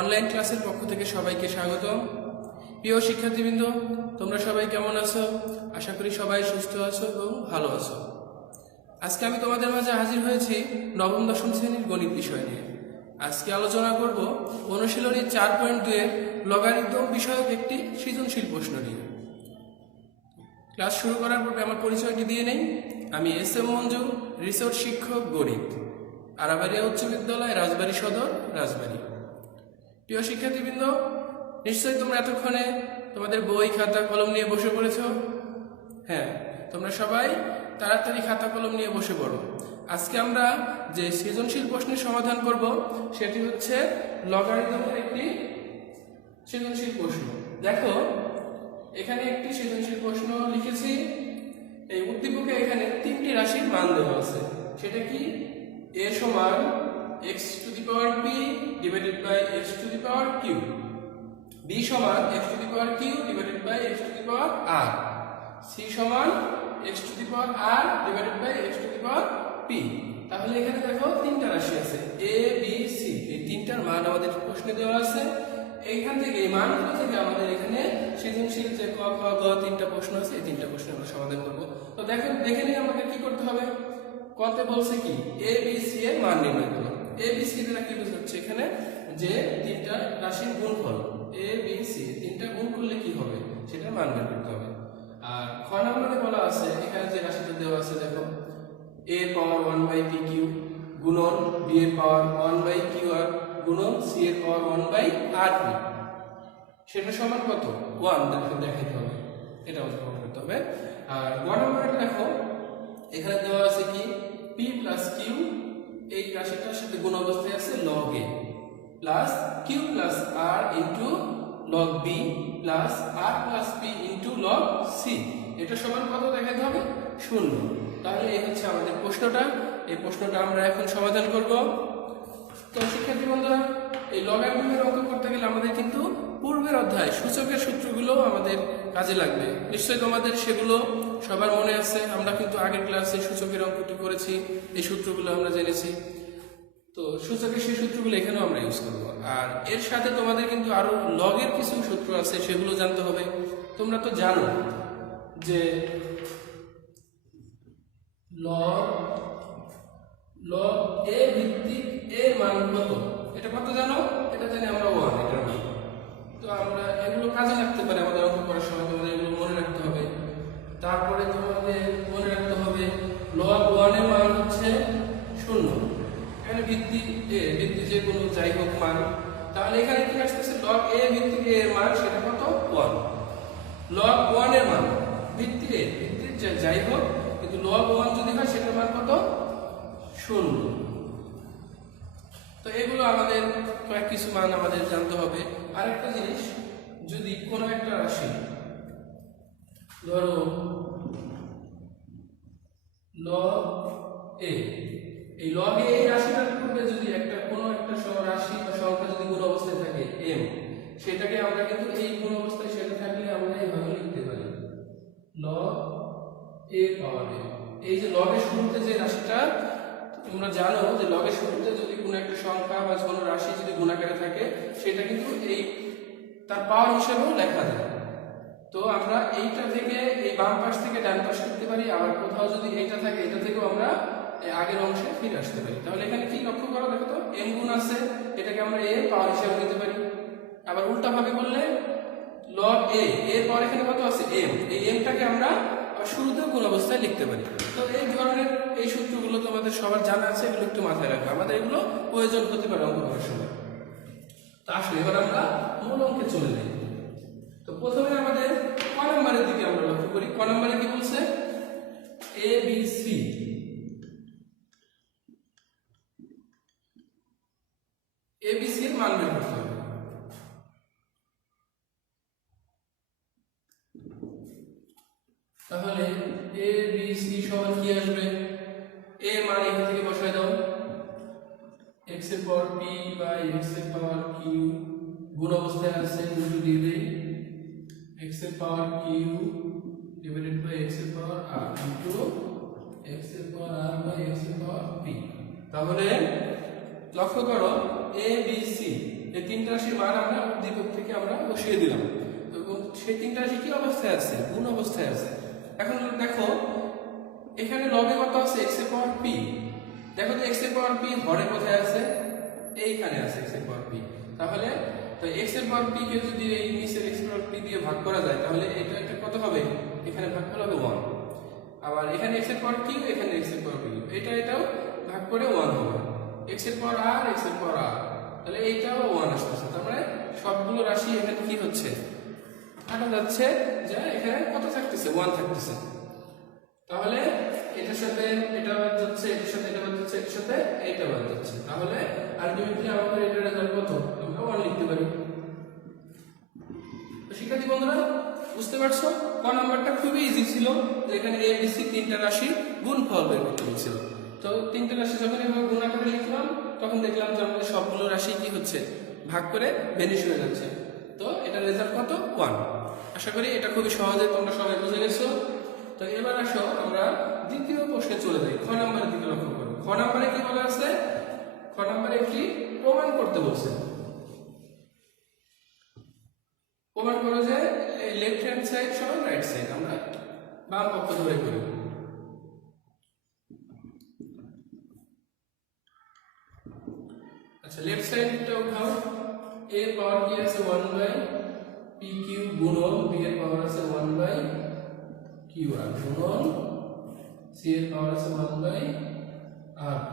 Online ক্লাসের পক্ষ থেকে সবাইকে স্বাগতম। প্রিয় শিক্ষার্থীবৃন্দ, তোমরা সবাই কেমন আছো? আশা করি সবাই সুস্থ আছো এবং ভালো আছো। আজকে আমি তোমাদের মাঝে হাজির হয়েছি নবম, দশম শ্রেণির গণিত বিষয় নিয়ে। আজকে আলোচনা করব অনুশীলনী চার পয়েন্ট দুয়ের লগারিদম বিষয়ক একটি সৃজনশীল প্রশ্ন নিয়ে। ক্লাস শুরু করার পূর্বে আমার পরিচয়টি দিয়ে নেই। আমি এস এম মঞ্জু, রিসোর্ট শিক্ষক, গণিত। আরাবাড়িয়া উচ্চ বিদ্যালয়, রাজবাড়ী সদর, রাজবাড়ী। প্রিয় শিক্ষার্থীবৃন্দ, নিশ্চয়ই তোমরা এতক্ষণে তোমাদের বই, খাতা, কলম নিয়ে বসে পড়েছ? হ্যাঁ তোমরা সবাই তাড়াতাড়ি খাতা, কলম নিয়ে বসে পড়ো। আজকে আমরা যে সৃজনশীল প্রশ্নের সমাধান করব, সেটি হচ্ছে লগারিদমের একটি সৃজনশীল প্রশ্ন। দেখো, এখানে একটি সৃজনশীল প্রশ্ন লিখেছি। এই উদ্দীপকে এখানে তিনটি রাশির মান দেওয়া আছে। সেটা কি? এ সমান x to the power p divided by x to the power q b সমান x to the power q divided by x to the power r c সমান x to the power r divided by x to the power p তাহলে এখানে দেখো তিনটা রাশি আছে এ b C এই তিনটার মান আমাদের প্রশ্নে দেওয়া আছে। এইখান থেকে এই মানগুলো থেকে আমাদের এখানে সৃজনশীল যে ক, খ, গ তিনটা প্রশ্ন আছে, এই তিনটা প্রশ্ন আমরা সমাধান করব। তো দেখেন, দেখে নিয়ে আমাদের কি করতে হবে? কতে বলছে কি? এ বি সি এর মান নির্ণয় করো। এ বি সি দ্বারা কি বোঝাচ্ছে এখানে যে তিনটা রাশির গুণফল এ বি সি তিনটা গুণ করলে কি হবে? সেটার মান বের করতে হবে। আর খ নম্বরে বলা আছে, এখানে যে রাশিটা দেওয়া আছে, দেখো a power one by p q গুণন বি এর power one by q r গুণন সি এর power one by r p সেটা সমান কত? ওয়ান দেখো দেখাইতে হবে। এটা আমাদের করতে হবে। আর গ নম্বরে দেখো, এখানে দেওয়া আছে কি? পি প্লাস কিউ এই রাশিটার সাথে গুণ অবস্থায় আছে log a plus q plus r into log b plus r plus p into log c এটা সমান কত দেখাতে হবে? শূন্য। তাহলে এই হচ্ছে আমাদের প্রশ্নটা। এই প্রশ্নটা আমরা এখন সমাধান করব। তো শিক্ষার্থী বন্ধুরা, এই লগারিদমের অঙ্ক করতে গেলে আমাদের কিন্তু পূর্বের অধ্যায় সূচকের সূত্রগুলো আমাদের কাজে লাগবে। নিশ্চয়ই তোমাদের সেগুলো সবার মনে আছে, আমরা কিন্তু আগের ক্লাসে সূচকের অঙ্কটি করেছি, এই সূত্রগুলো আমরা জেনেছি। তো সূচকের সেই সূত্রগুলো এখানেও আমরা ইউজ করব। আর এর সাথে তোমাদের কিন্তু আরও লগের কিছু সূত্র আছে, সেগুলো জানতে হবে। তোমরা তো জানো যে লগ লগ এ ভিত্তিক এ মান কত? এটা কত জানো? এটা জানি আমরা ওয়ান তো আমরা এগুলো কাজে লাগতে পারে আমাদের অঙ্ক করার সময় তোমাদের এগুলো মনে রাখতে হবে তারপরে তোমাদের মনে রাখতে হবে লগ ওয়ানের মান হচ্ছে শূন্য এখানে ভিত্তি এ ভিত্তি যে কোনো যাই হোক মান তাহলে এখানে কি আসতেছে লগ এ ভিত্তি এ এর মান সেটা কত ওয়ান লগ ওয়ানের মান ভিত্তি এ ভিত্তি যা- যাই হোক কিন্তু লগ ওয়ান যদি হয় সেটার মান কত শূন্য তো এগুলো আমাদের কয়েক কিছু মান আমাদের জানতে হবে। আর একটা জিনিস, যদি কোনো একটা রাশি, ধরো লগ এ এই লগ এ এই রাশিটার পূর্বে যদি একটা, কোনো একটা রাশি বা সংখ্যা যদি গুণ অবস্থায় থাকে এম সেটাকে আমরা কিন্তু এই গুণ অবস্থায় সেটা থাকলে আমরা এইভাবে লিখতে পারি। লগ এ পাওয়ার এই যে লগের শুরুতে যে রাশিটা তোমরা জানো যে লগের শুরুতে যদি কোনো একটা সংখ্যা বা কোনো রাশি যদি গুণাকারে থাকে, সেটা কিন্তু এই তার পাওয়ার হিসেবেও লেখা যায়। তো আমরা এইটা থেকে এই বাম পাশ থেকে ডান পাশ করতে পারি, আবার কোথাও যদি এইটা থাকে, এটা থেকেও আমরা আগের অংশে ফিরে আসতে পারি। তাহলে এখানে কি লক্ষ্য করো দেখো তো এম গুণ আছে, এটাকে আমরা এ পাওয়ার হিসেবে নিতে পারি। আবার উল্টা ভাবে করলে লগ এ এর পর এখানে কত আছে এম এই এমটাকে আমরা আবার শুরুতেও কোন অবস্থায় লিখতে পারি। তো এই ধরনের এই সূত্রগুলো তো আমাদের সবার জানা আছে, এগুলো একটু মাথায় রাখবে। আমাদের এগুলো প্রয়োজন হতে পারে অঙ্ক করার সময়। তো আসলে এবার আমরা মূল অঙ্কে চলে যাই। তো প্রথমে আমাদের ক নম্বরের দিকে আমরা লক্ষ্য করি। ক নম্বরে কি বলছে? এ বি সি দিয়ে দেই এক্সের পাওয়ার কিউ ডিভাইডেড বাই এক্সের পাওয়ার আর ইন্টু এক্সের পাওয়ার আর বাই এক্সের তাহলে লক্ষ্য করো এ বি সি এই তিনটা রাশির মান আমরা উদ্দীপক থেকে আমরা বসিয়ে দিলাম। এবং সেই তিনটা রাশি কি অবস্থায় আছে? গুণ অবস্থায় আছে। এখন দেখো, এখানে লবে কত আছে এক্সের পাওয়ার পি দেখো তো এক্সের পাওয়ার পি হরে কোথায় আছে? এইখানে আছে এক্সের পাওয়ার পি তাহলে তো এক্সের পাওয়ার পি কে যদি এই নিচের এক্সের পাওয়ার পি দিয়ে ভাগ করা যায়, তাহলে এটা এটা কত হবে? এখানে ভাগ করা হবে ওয়ান আবার এখানে এক্সের পাওয়ার কিউ এখানে এক্সের পাওয়ার কিউ এটা এটাও ভাগ করে ওয়ান হবে। এক্সের পাওয়ার আর এক্সের পাওয়ার আর তাহলে এইটাও ওয়ান আসতেছে। তার মানে সবগুলো রাশি এখানে কি হচ্ছে? কাটা যাচ্ছে যে এখানে কত থাকতেছে? ওয়ান থাকতেছে। তাহলে এটার সাথে, এটা যাচ্ছে, এটার সাথে এটা সাথে এইটা বাদ যাচ্ছে তাহলে আলটিমেটলি আমাদের এটার রেজাল্ট কত? আমরা ওয়ান লিখতে পারি। শিক্ষার্থী বন্ধুরা, বুঝতে পারছ? ক নাম্বারটা খুবই ইজি ছিল যে এখানে এ বি সি তিনটা রাশি গুণফল বের করতে বলছিল তো তিনটা রাশি যখন এভাবে লিখলাম, তখন দেখলাম যে আমাদের সবগুলো রাশি কি হচ্ছে? ভাগ করে ভেনিশ হয়ে যাচ্ছে। তো এটার রেজাল্ট কত? ওয়ান আশা করি এটা খুবই সহজে তোমরা সবাই বুঝে গেছো। তো এবার আসো আমরা দ্বিতীয় প্রশ্নে চলে যাই। খ নাম্বারের দিকে লক্ষ্য খ নাম্বারে কি বলা আছে? খ নাম্বারে একটি প্রমাণ করতে বলছে। প্রমাণ করো যে লেফট হ্যান্ড সাইড সমান রাইট সাইড আমরা বাম পক্ষ ধরে করি। আচ্ছা লেফট সাইডটা উঠাও। এর পাওয়ার কি আছে? 1 বাই p কিউ গুণন। B এর পাওয়ার আছে 1 বাই কিউ আর গুণন। C এর পাওয়ার আছে 1 বাই আর p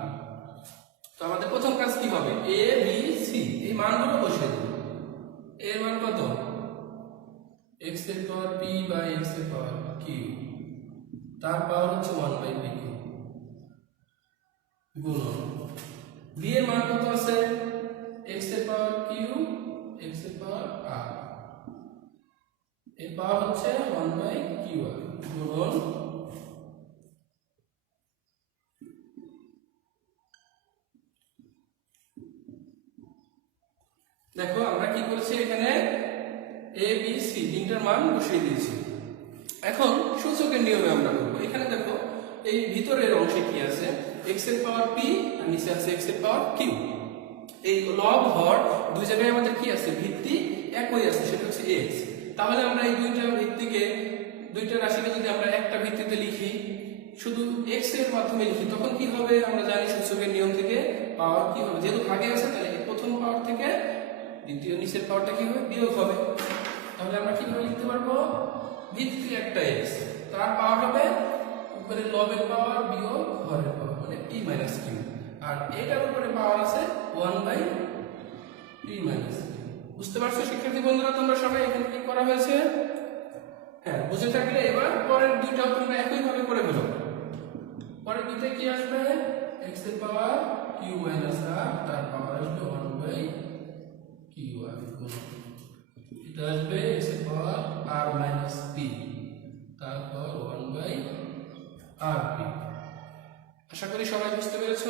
তো আমাদের প্রথম কাজ কি হবে? A, b, c, এই মানগুলো বসিয়ে দেব। এর মান কত? X এর পাওয়ার p বাই x এর পাওয়ার q তার পাওয়ার হচ্ছে 1 বাই p কিউ গুণন। B এর মান কত আছে? X এর পাওয়ার q, x এর পাওয়ার r এর পাওয়ার হচ্ছে 1 বাই q r গুণন দেখো আমরা কি করেছি এখানে a b c তিনটার মান বসিয়ে দিয়েছি এখন সূচকের নিয়মে আমরা করব এখানে দেখো এই ভিতরের অংশে কি x এর পাওয়ার p আর নিচে আছে x এর পাওয়ার q এই লব হর দুই জায়গায় আমাদের কি আছে? ভিত্তি একই আছে, সেটা হচ্ছে x তাহলে আমরা এই দুইটা ভিত্তিকে, দুইটা রাশিকে যদি আমরা একটা ভিত্তিতে লিখি, শুধু x এর মাধ্যমে লিখি, তখন কি হবে? আমরা জানি সূচকের নিয়ম থেকে পাওয়ার কি হবে। যেহেতু ভাগে আছে, তাহলে প্রথম পাওয়ার থেকে দ্বিতীয় নিচের পাওয়ারটা কি হবে? বিয়োগ হবে। তাহলে আমরা কীভাবে লিখতে পারব? ভিত্তি একটা x তার পাওয়ার হবে উপরে লবের পাওয়ার বিয়োগ হরের পাওয়ার মানে p মাইনাস q আর এটার উপরে পাওয়ার আছে 1 বাই p মাইনাস বুঝতে পারছ, শিক্ষার্থী বন্ধুরা, তোমরা সবাই এখানে কি করা হয়েছে? হ্যাঁ বুঝে থাকলে এবার পরের দুইটাও তোমরা একই ভাবে করে ফেলো। পরের দুইটা কি আসবে? x এর পাওয়ার q মাইনাস r, তার পাওয়ার আসবে 1 বাই q r এটা আসবে x এর পাওয়ার r মাইনাস p তারপর 1 বাই r p আশা করি সবাই বুঝতে পেরেছ।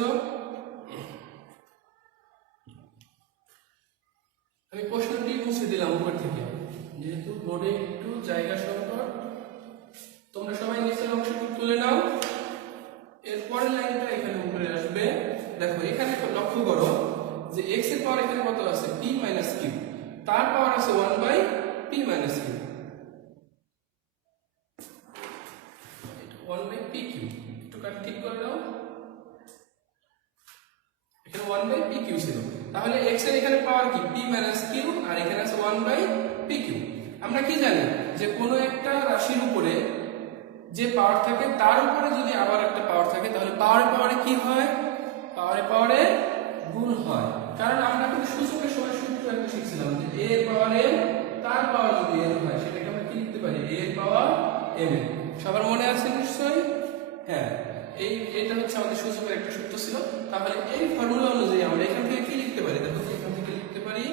আমি প্রশ্নটি মুছে দিলাম উপর থেকে। যেহেতু বোর্ডে একটু জায়গা সংকট, তোমরা সবাই নিচের অংশটি তুলে নাও। এরপরের লাইনটা এখানে উপরে আসবে। দেখো, এখানে লক্ষ্য করো যে x এর পাওয়ার এখানে কত আছে? p মাইনাস q তার পাওয়ার আছে one by p minus q কি জানি যে কোনো একটা রাশির উপরে যে পাওয়ার থাকে, তার উপরে যদি আবার একটা পাওয়ার থাকে, তাহলে পাওয়ারে পাওয়ারে কি হয়? পাওয়ারে পাওয়ারে গুণ হয়। কারণ আমরা কিন্তু সূচকের সময় সূত্র একটা শিখছিলাম যে a এর পাওয়ার m, তার পাওয়ার যদি n হয়, সেটাকে আমরা কি লিখতে পারি? A এর পাওয়ার m সবার মনে আছে নিশ্চয়ই? হ্যাঁ। এই, এটা হচ্ছে আমাদের সূচকের একটা সূত্র ছিল। তাহলে এই ফর্মুলা অনুযায়ী আমরা এখান থেকে কি লিখতে পারি? দেখো, এখান থেকে লিখতে পারি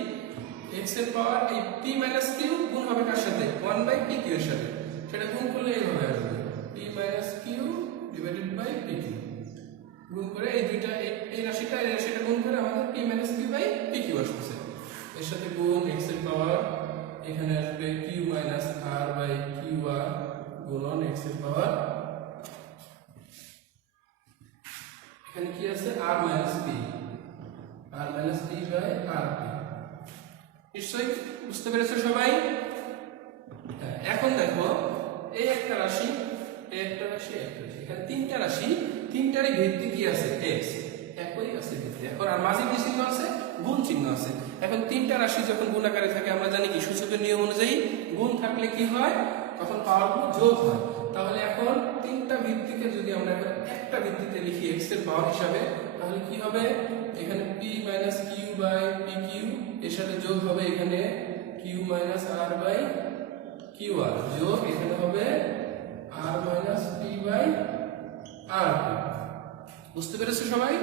x এর পাওয়ার এই p মাইনাস q গুণ হবে কার সাথে? 1 বাই p q এর সাথে। সেটা গুণ করলে এইভাবে আসবে। p minus q divided by p q গুণ করে এই দুইটা এই- রাশিটা, এই রাশিটা গুণ করে আমাদের p minus q by p q আসছে এর সাথে গুণ x এর পাওয়ার, এখানে আসবে q minus r by q r গুণন x এর পাওয়ার। এখানে কি আছে? r minus p r minus p by r p নিশ্চয়ই বুঝতে পেরেছ সবাই? এখন দেখো এই একটা রাশি এই একটা রাশি একটা রাশি। এখানে তিনটা রাশি, তিনটারই ভিত্তি কি আছে? এক্স একই আছে ভিত্তি। এখন আর মাঝে কি চিহ্ন আছে, গুণ চিহ্ন আছে। এখন তিনটা রাশি যখন গুণ আকারে থাকে, আমরা জানি কি? সূচকের নিয়ম অনুযায়ী গুণ থাকলে কি হয়? তখন পাওয়ারগুলো যোগ হয়। তাহলে এখন তিনটা ভিত্তিকে যদি আমরা একটা ভিত্তিতে লিখি এক্সের পাওয়ার হিসাবে তাহলে কি হবে? এখানে p minus q by p q এর সাথে যোগ হবে এখানে q minus r by q r যোগ এখানে হবে r minus p by r বুঝতে পেরেছ সবাই?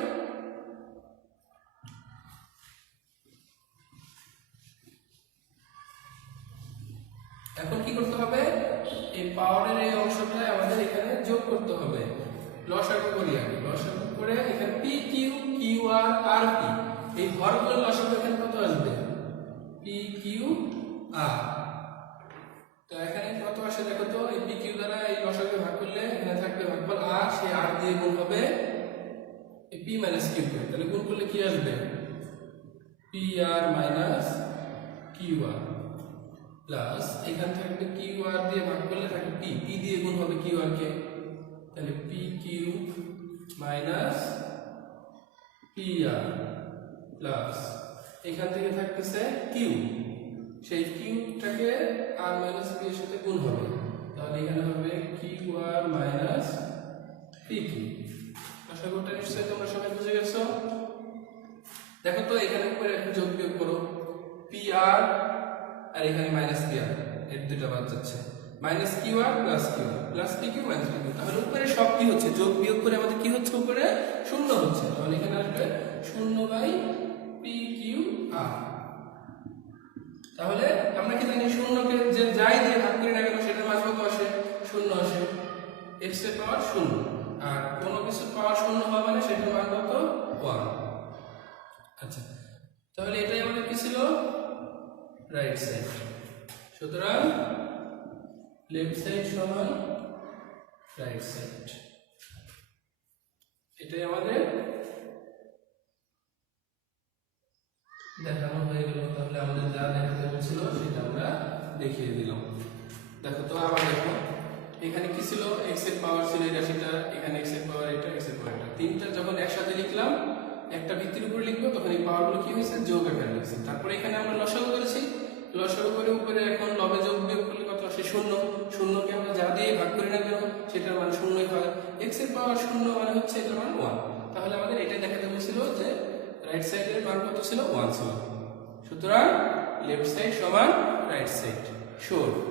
এখন কি করতে হবে? এই পাওয়ারের এই অংশটা আমাদের এখানে যোগ করতে হবে। লসাগু করি আগে লসাগু করে এখানে p q q r r p এই হরগুলো লসাগু এখানে কত আসবে? পি কিউ আর তো এখানে কত আসে দেখো তো? এই পি কিউ দ্বারা এই লসাগুকে ভাগ করলে এখানে থাকবে ভাগফল আর সেই আর দিয়ে গুণ হবে এই পি মাইনাস কিউ করে তাহলে গুণ করলে কি আসবে? P r minus q r plus এখান থাকবে কিউ আর দিয়ে ভাগ করলে থাকবে পি পি দিয়ে গুণ হবে কিউ আর কে। মাইনাস পি আর প্লাস এখান থেকে থাকতেছে কিউ সেই কিউটাকে আর মাইনাস পি এর সাথে গুণ হবে। তাহলে এখানে হবে q r minus p q আশা করতে নিশ্চয়ই তোমরা সবাই বুঝে গেছো? দেখো তো, এখানে উপরে একটু যোগ বিয়োগ করো। পি আর আর এখানে মাইনাস পি আর এর দুটো বাদ যাচ্ছে। Minus q r plus q. Plus p q minus q তাহলে উপরে সব কি হচ্ছে? যোগ বিয়োগ করে আমাদের কি হচ্ছে উপরে? শূন্য হচ্ছে। তাহলে এখানে আসবে শূন্য বাই পি কিউ আর। তাহলে আমরা কি জানি শূন্যকে যে যাই দিয়ে ভাগ করি না কেন, সেটার মান কত আসে? শূন্য আসে। এক্সের পাওয়ার শূন্য। আর কোনো কিছু পাওয়ার শূন্য হওয়া মানে সেটার মান কত? ওয়ান। আচ্ছা। তাহলে এটাই আমাদের কি ছিল? Right side. সুতরাং লেফট সাইড সমান রাইট সাইড এটাই আমাদের দেখানো হয়ে গেল। তাহলে আমাদের যা দেখাতে বলছিল সেটা আমরা দেখিয়ে দিলাম। দেখো তো আবার দেখো, এখানে কি ছিল? এক্সের পাওয়ার ছিল এই রাশিটা এখানে এক্সের পাওয়ার এটা এক্সের পাওয়ার এটা। তিনটা যখন একসাথে লিখলাম, একটা ভিত্তির উপর লিখব, তখন এই পাওয়ারগুলো কি হয়েছে? যোগ আকারে লিখছি তারপরে এখানে আমরা লসাগু করেছি হচ্ছে এটার মান ওয়ান তাহলে আমাদের এটা দেখাতে বলছিল যে রাইট সাইডের মান কত ছিল? ওয়ান ছিল। সুতরাং লেফট সাইড সমান রাইট সাইড শর্ট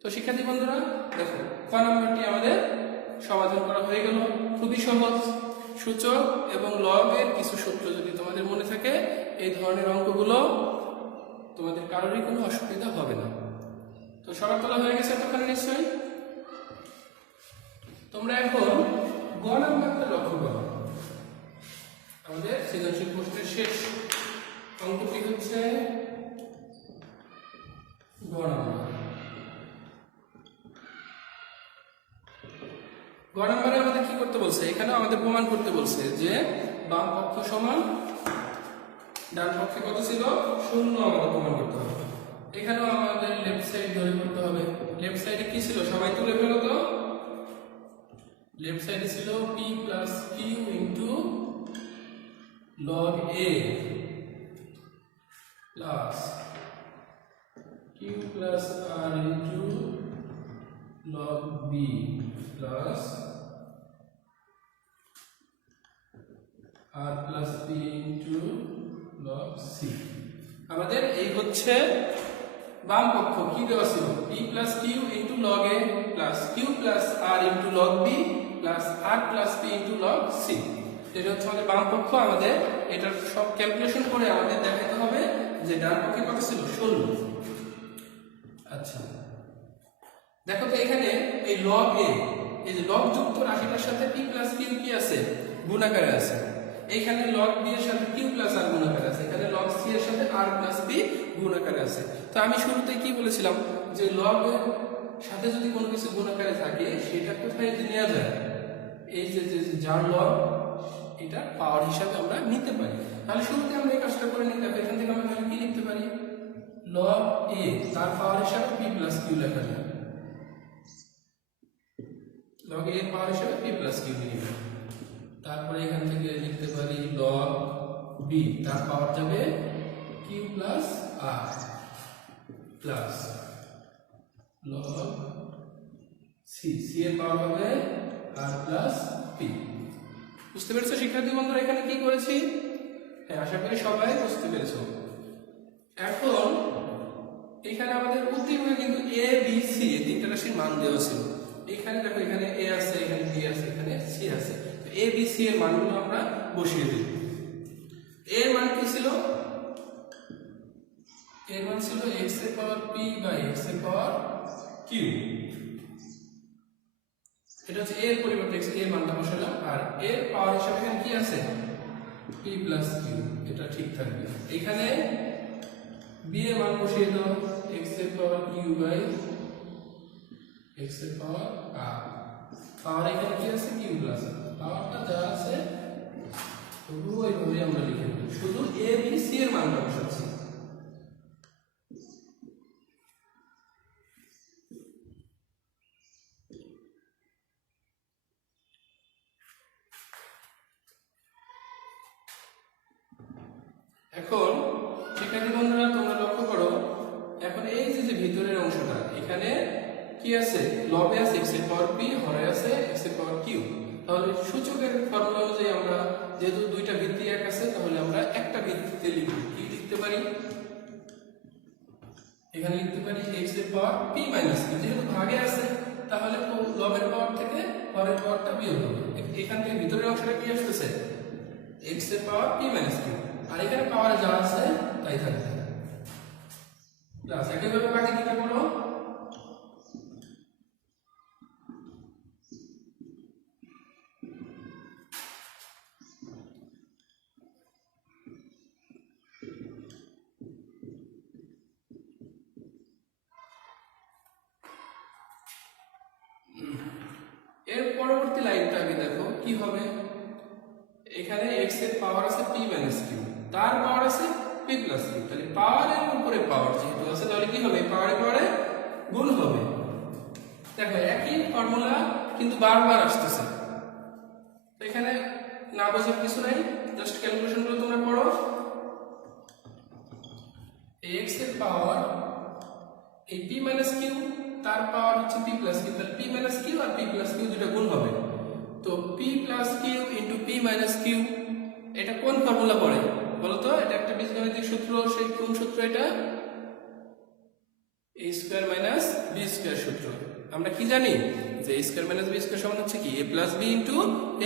তো শিক্ষার্থী বন্ধুরা, দেখো, ক নম্বরটি আমাদের সমাধান করা হয়ে গেল। খুবই সহজ। সূচক এবং লগের কিছু সূত্র যদি তোমাদের মনে থাকে, এই ধরনের অঙ্কগুলো তোমাদের কারোরই কোনো অসুবিধা হবে না। তো সবার হয়ে গেছে এতক্ষণে নিশ্চয়ই? তোমরা এখন গ নাম্বারটা লক্ষ্য করো। আমাদের সৃজনশীল প্রশ্নের শেষ অঙ্কটি হচ্ছে গ নাম্বার গ আমাদের কি করতে বলছে? এখানে আমাদের প্রমাণ করতে বলছে যে বাম পক্ষ সমান, ডান পক্ষে কত ছিল? শূন্য আমাদের প্রমাণ করতে হবে। এখানেও আমাদের লেফট সাইড ধরে করতে হবে। লেফট সাইডে কি ছিল? সবাই তুলে ফেলো তো। লেফট সাইডে ছিল p plus q into log a plus q plus r into log b plus r plus p into log c আমাদের এই হচ্ছে বাম পক্ষ কি দেওয়া ছিল p plus q into log a plus q plus r into log b plus r plus p into log c এটা হচ্ছে আমাদের বাম পক্ষ, আমাদের এটার সব ক্যালকুলেশন করে আমাদের দেখাতে হবে যে ডান পক্ষে কত ছিল? শূন্য আচ্ছা। দেখো তো এখানে এই লগ এ, এই যে লগ যুক্ত রাশিটার সাথে পি প্লাস কিউ কি আছে? গুণাকারে আছে। এইখানে লগ বি এর সাথে কিউ প্লাস আর গুণাকারে আছে। এখানে লগ সি এর সাথে আর প্লাস বি গুণাকারে আছে। তো আমি শুরুতে কি বলেছিলাম? যে লগ সাথে যদি কোনো কিছু গুণাকারে থাকে, সেটা কোথায় যে নেওয়া যায়? এই যে যার লগ এটা পাওয়ার হিসাবে আমরা নিতে পারি। তাহলে শুরুতে আমরা এই কাজটা করে নিতে হবে এখান থেকে আমরা তাহলে কি লিখতে পারি? লগ এ তার পাওয়ার হিসাবে পি প্লাস কিউ লেখা যায়। লগ এ পাওয়ার হিসাবে পি প্লাস কিউ নিয়ে তারপরে এখান থেকে লিখতে পারি লগ বি তার পাওয়ার যাবে q plus r plus log c c এর পাওয়ার হবে আর প্লাস পি বুঝতে পেরেছ, শিক্ষার্থী বন্ধুরা, এখানে কি করেছি? হ্যাঁ আশা করি সবাই বুঝতে পেরেছ। এখন এখানে আমাদের উদ্দীপকে কিন্তু এ বি সি এই তিনটা রাশির মান দেওয়া ছিল। এখানে দেখো, এখানে এ আছে, এখানে বি আছে, এখানে সি আছে। এ বি সি এর মানগুলো আমরা বসিয়ে দিই। এর মান কি ছিল? এর মান ছিল x এর পাওয়ার p বাই x এর পাওয়ার q. এটা হচ্ছে এর পরিবর্তে এর মানটা বসালাম, আর এর পাওয়ার হিসাবে এখানে কি আছে? এটা ঠিক থাকবে। এখানে এর মান বসিয়ে দাও এর পাওয়ার বাই এর পাওয়ার পাওয়ার এখানে কি আছে? প্লাস পাওয়ারটা যা আছে তবু ওইভাবে আমরা লিখে শুধু a b c এর মানটা বসাচ্ছি। এখন শিক্ষার্থী বন্ধুরা, তোমরা লক্ষ্য করো, এখন এই যে যে ভিতরের অংশটা, এখানে কি আছে? লবে আছে, x এর পাওয়ার p, হরে আছে, x এর পাওয়ার q তাহলে সূচকের ফর্মুলা অনুযায়ী আমরা, যেহেতু দুইটা ভিত্তি এক আছে, তাহলে আমরা একটা ভিত্তিতে লিখব। কি লিখতে পারি? এখানে লিখতে পারি x এর পাওয়ার p মাইনাস q যেহেতু ভাগে আছে, তাহলে লবের পাওয়ার থেকে হরের পাওয়ারটা বিয়োগ হবে। এখান থেকে ভিতরের অংশটা কি আসতেছে? x এর পাওয়ার p মাইনাস q আর এখানে পাওয়ার যা আছে, তাই থাকবে। প্লাস একইভাবে বাকি দুটো করো এর পরবর্তী লাইনটা আগে দেখো, কি হবে এখানে x এর পাওয়ার আছে p মাইনাস q তার পাওয়ার আছে p প্লাস q তাহলে পাওয়ারের উপরে পাওয়ার যেহেতু আছে তাহলে কি হবে পাওয়ারে পাওয়ারে গুণ হবে দেখো একই ফর্মুলা কিন্তু বারবার আসতেছে। এখানে না বোঝার কিছু নাই জাস্ট ক্যালকুলেশনগুলো তোমরা পড়ো। x এর পাওয়ার এই p মাইনাস q, তার পাওয়ার হচ্ছে p প্লাস q, তাহলে p মাইনাস q আর p প্লাস q দুটো গুণ হবে। তো p plus q into p minus q, এটা কোন ফর্মুলা পড়ে? বলো তো এটা একটা বীজগণিতিক সূত্র, সেই কোন সূত্র এটা? a square minus b square সূত্র। আমরা কি জানি? যে a square minus b square সমান হচ্ছে কি? a plus b into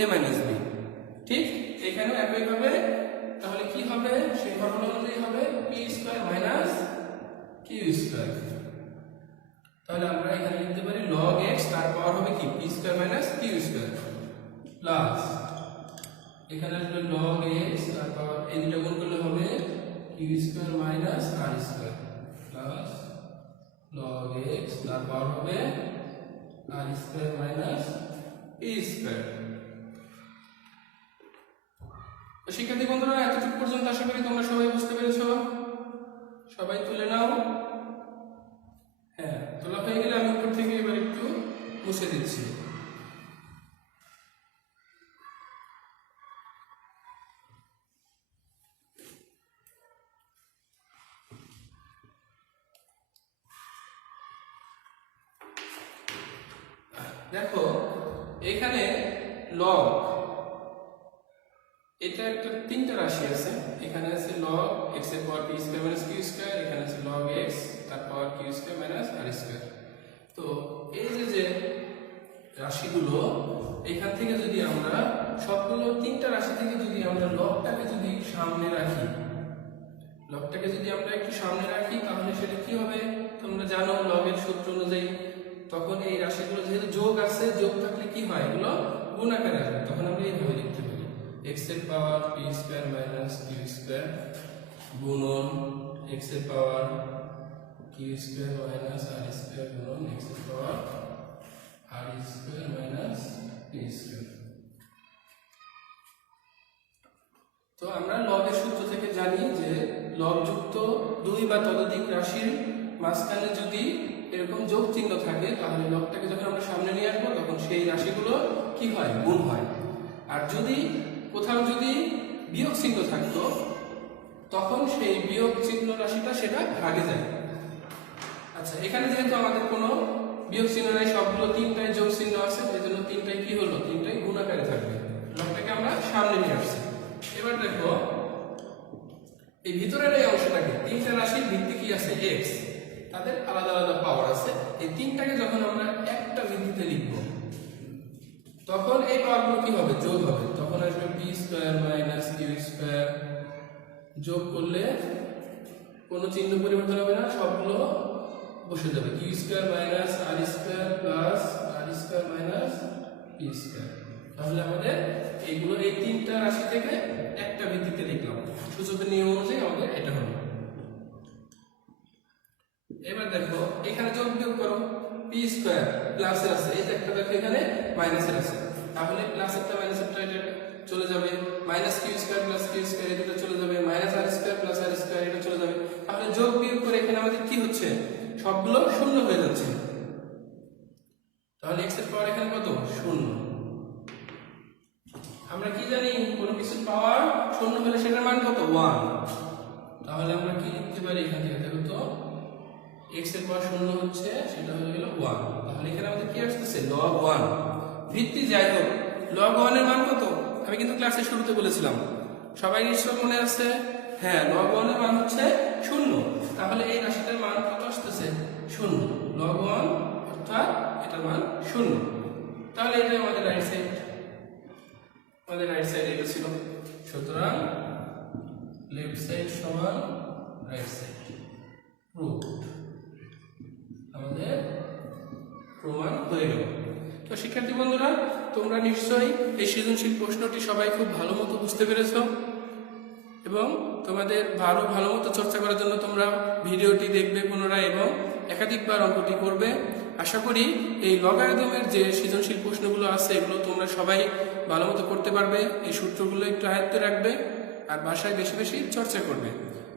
a minus b ঠিক? এখানেও একইভাবে তাহলে কি হবে? সেই ফর্মুলা অনুযায়ী হবে p square minus q square তাহলে আমরা এখানে লিখতে পারি log x তার পাওয়ার হবে কি? p square minus q square plus এখানে আসবে log x তার পাওয়ার এই দুটো গুণ করলে হবে q square minus r square plus log x তার পাওয়ার হবে r square minus p square শিক্ষার্থী বন্ধুরা, এতটুকু পর্যন্ত আশা করি তোমরা সবাই বুঝতে পেরেছ। সবাই তুলে নাও। হ্যাঁ তোলা হয়ে গেলে আমি উপর থেকে এবার একটু মুছে দিচ্ছি দেখো এখানে লগ এটা একটা তিনটা রাশি আছে। এখানে আছে log x এর power p square minus q square এখানে আছে log x তার power q square minus r square তো এই যে যে রাশিগুলো, এখান থেকে যদি আমরা সবগুলো তিনটা রাশি থেকে যদি আমরা লগটাকে যদি সামনে রাখি লগটাকে যদি আমরা একটু সামনে রাখি, তাহলে সেটা কি হবে? তোমরা জানো লগের সূত্র অনুযায়ী তখন এই রাশিগুলো যেহেতু যোগ আছে, যোগ থাকলে কি হয়? এগুলো গুণ আকারে আসবে। তখন আমরা এইভাবে লিখতে পারি। X এর power p square minus q square গুণন x এর power q square minus r square গুণন x এর power r square minus p square. তো আমরা লগের সূত্র থেকে জানি যে লগ যুক্ত দুই বা ততোধিক রাশির মাঝখানে যদি এরকম যোগ চিহ্ন থাকে, তাহলে লবটাকে যখন আমরা সামনে নিয়ে আসব, তখন সেই রাশিগুলো কি হয়? গুণ হয়। আর যদি কোথাও যদি বিয়োগ চিহ্ন থাকতো, তখন সেই বিয়োগ চিহ্ন রাশিটা সেটা ভাগে যায়। আচ্ছা এখানে যেহেতু আমাদের কোনো বিয়োগ চিহ্ন নাই, সবগুলো তিনটাই যোগ চিহ্ন আছে এই জন্য তিনটাই কি হলো? তিনটাই গুণ আকারে থাকবে। লবটাকে আমরা সামনে নিয়ে আসছি। এবার দেখো, এই ভিতরের এই অংশটাকে, তিনটা রাশির ভিত্তি কি আছে? এক্স তাদের আলাদা আলাদা পাওয়ার আছে। এই তিনটাকে যখন আমরা একটা ভিত্তিতে লিখব তখন এই পাওয়ারগুলো কি হবে? যোগ হবে। তখন আসবে b square minus q square যোগ করলে কোনো চিহ্ন পরিবর্তন হবে না, সবগুলো বসে যাবে। Q square minus r square plus r square minus p square তাহলে আমাদের এইগুলো, এই তিনটা রাশি থেকে একটা ভিত্তিতে লিখলাম সূচকের নিয়ম অনুযায়ী আমাদের এটা হলো এবার দেখো, এখানে যোগ বিয়োগ করো। পি স্কোয়ার প্লাসের আছে, এই একটা দেখো এখানে মাইনাসের আছে। তাহলে প্লাসেরটা মাইনাসেরটা এটা চলে যাবে minus q square plus q square এটা চলে যাবে minus r square plus r square এটা চলে যাবে। তাহলে যোগ বিয়োগ করে এখানে আমাদের কি হচ্ছে? সবগুলো শূন্য হয়ে যাচ্ছে। তাহলে এক্সের পাওয়ার এখানে কত? শূন্য। আমরা কি জানি? কোনো কিছুর পাওয়ার শূন্য হলে সেটার মান কত? ওয়ান তাহলে আমরা কি লিখতে পারি এখান থেকে? দেখো তো। এক্সের পাওয়ার শূন্য হচ্ছে, সেটা হয়ে গেল ওয়ান তাহলে এখানে আমাদের কি আসতেছে? লগ ওয়ান ভিত্তি যাই হোক লগ ওয়ানের মান কত? আমি কিন্তু ক্লাসের শুরুতে বলেছিলাম। সবাই নিশ্চয় মনে আছে? হ্যাঁ লগ ওয়ানের মান হচ্ছে শূন্য। তাহলে এই রাশিটার মান কত আসতেছে? শূন্য। লগ ওয়ান অর্থাৎ এটার মান শূন্য। তাহলে এটাই আমাদের রাইট সাইড আমাদের রাইট সাইড এটা ছিল। সুতরাং লেফট সাইড সমান রাইট সাইড প্রুভ আমাদের প্রমাণ হয়ে গেল। তো শিক্ষার্থী বন্ধুরা, তোমরা নিশ্চয়ই এই সৃজনশীল প্রশ্নটি সবাই খুব ভালো মতো বুঝতে পেরেছ এবং তোমাদের ভালো ভালো মতো চর্চা করার জন্য তোমরা ভিডিওটি দেখবে পুনরায় এবং একাধিকবার অঙ্কটি করবে। আশা করি এই লগারিদমের যে সৃজনশীল প্রশ্নগুলো আছে, এগুলো তোমরা সবাই ভালো মতো করতে পারবে। এই সূত্রগুলো একটু আয়ত্তে রাখবে আর বাসায় বেশি বেশি চর্চা করবে।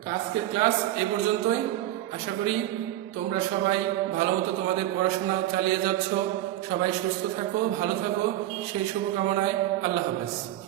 তো আজকের ক্লাস এ পর্যন্তই। আশা করি তোমরা সবাই ভালো মতো তোমাদের পড়াশোনা চালিয়ে যাচ্ছ। সবাই সুস্থ থাকো, ভালো থাকো। সেই শুভকামনায় আল্লাহ হাফেজ।